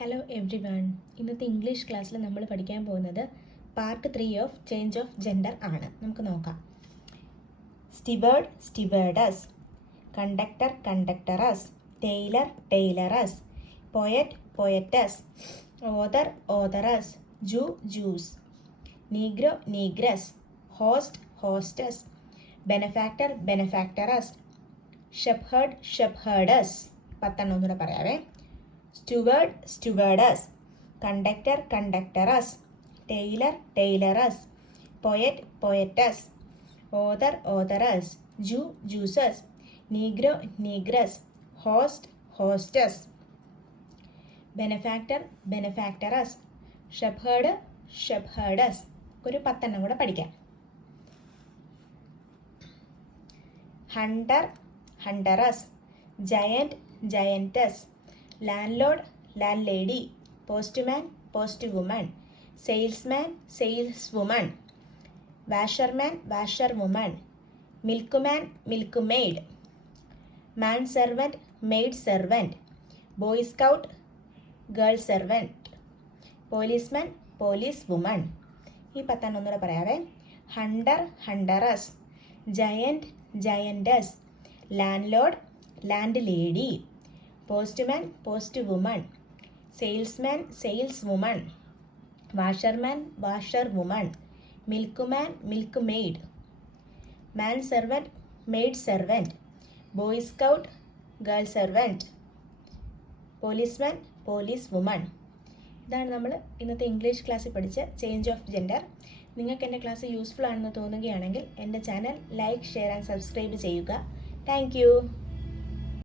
Hello everyone. ഇന്നത്തെ English ക്ലാസ്സിൽ നമ്മൾ പഠിക്കാൻ പോകുന്നത് part 3 of change of gender ആണ്. നമുക്ക് നോക്കാം. Steward stewardess, conductor conductress, tailor tailoress, poet poetess, author authoress, Jew Jewess, Negro Negress, host hostess, benefactor benefactress, shepherd shepherdess. 10 ഒന്നുകൂടെ പറയാവേ. Steward stewardess, conductor conductress, tailor tailoress, poet poetess, author authoress, Jew Jewesses, Negro Negress, host hostess, benefactor benefactress, shepherd shepherdess. ഒരു 10 കൂടെ പഠിക്കാം. Hunter huntress, giant giantess, ലാൻഡ്ലോർഡ് ലാൻഡ്ലേഡി, postman postwoman, salesman saleswoman, washerman washerwoman, milkman milkmaid, man servant maid servant, boy scout girl servant, policeman policewoman. ഈ 10 ഒന്നുകൂടെ പറയാവേ. Hunter huntress, giant giantess, landlord landlady, postman postwoman, salesman saleswoman, washerman washerwoman, milkman milkmaid, man servant maid servant, boy scout girl servant, policeman policewoman. ഇതാണ് നമ്മൾ ഇന്നത്തെ English ക്ലാസ്സിൽ പഠിച്ച change of gender. നിങ്ങൾക്ക് എൻ്റെ class useful ആണെന്ന് തോന്നുകയാണെങ്കിൽ എൻ്റെ channel like share and subscribe ചെയ്യുക. താങ്ക്